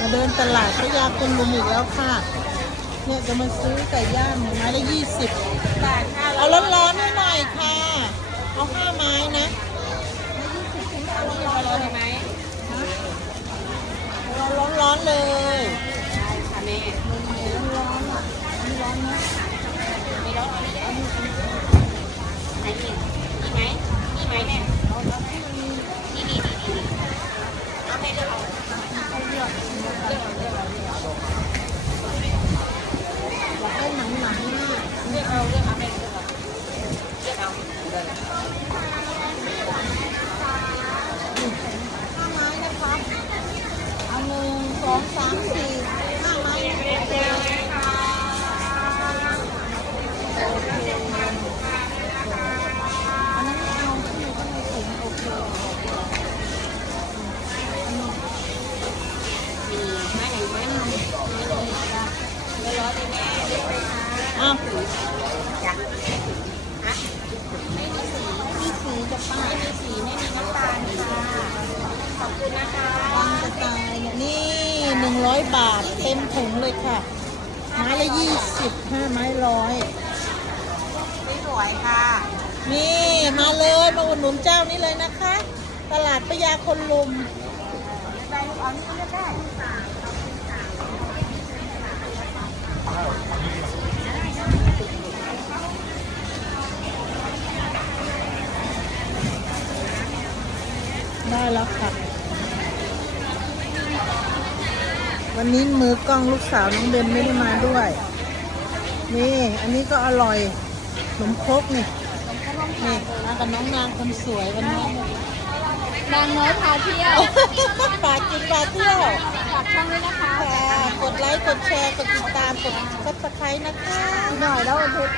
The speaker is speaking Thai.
มาเดินตลาดพระยาคุณลุมอีกแล้วค่ะ เนี่ยจะมาซื้อไก่ย่างไม้ละยี่สิบเอาร้อนๆให้หน่อยค่ะ เอาห้าไม้นะเอาลงมาเลยไหมเอาร้อนๆเลยได้ค่ะแม่ร้อนอะไม่ร้อนนะไม่ร้อนเอาไม่ได้ไหนนี่นี่ไหมนี่ไหมแม่นี่นี่นี่นี่เอาแม่เลือกเอาเลือกเลือกเลือกเลือก อยากได้หนังหนังๆมาก เลือกเอาเลือกเอาแม่เลือกเอาเลือกเอา ห้าไม้นะคะเอาหนึ่งส องสามสี่ห้าไม้อันนั้นเอาที่อยู่ข้างในถุงโอเคมีไม้ไหนไม้หนึ่งไม่ร้อนเลยแม่เลือกเลยค่ะอ้าว จ้ะฮะไม่มีสี มีสีจะป้า ไม่มีสีไม่มีน้ำตาลค่ะขอบคุณนะคะ บางกระจายเนี่ยนี่หนึ่ง ร้อยบาท เต็มถุงเลยค่ะ ไม้ละยี่สิบห้าไม้ร้อยนี่สวยค่ะ นี่มาเลยมาอุดหนุนเจ้านี้เลยนะคะ ตลาดพญาคนลุมได้ลูกเอานี่ก็เลือกได้ได้แล้วค่ะ วันนี้มือกล้องลูกสาวน้องเบนไม่ได้มาด้วย นี่ อันนี้ก็อร่อยขนมครกนี่นี่มากับน้องนางคนสวยวันนี้นางน้อยพาเที่ยวฝากกินฝากเที่ยวฝากช่องด้วยนะคะค่ะกดไลค์ กดแชร์ กดติดตาม กดซับสไครต์นะคะหน่อยแล้ววันพุธ